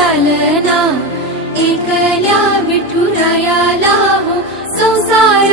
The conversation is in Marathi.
चालना एकल्या मिठुरा याना संसार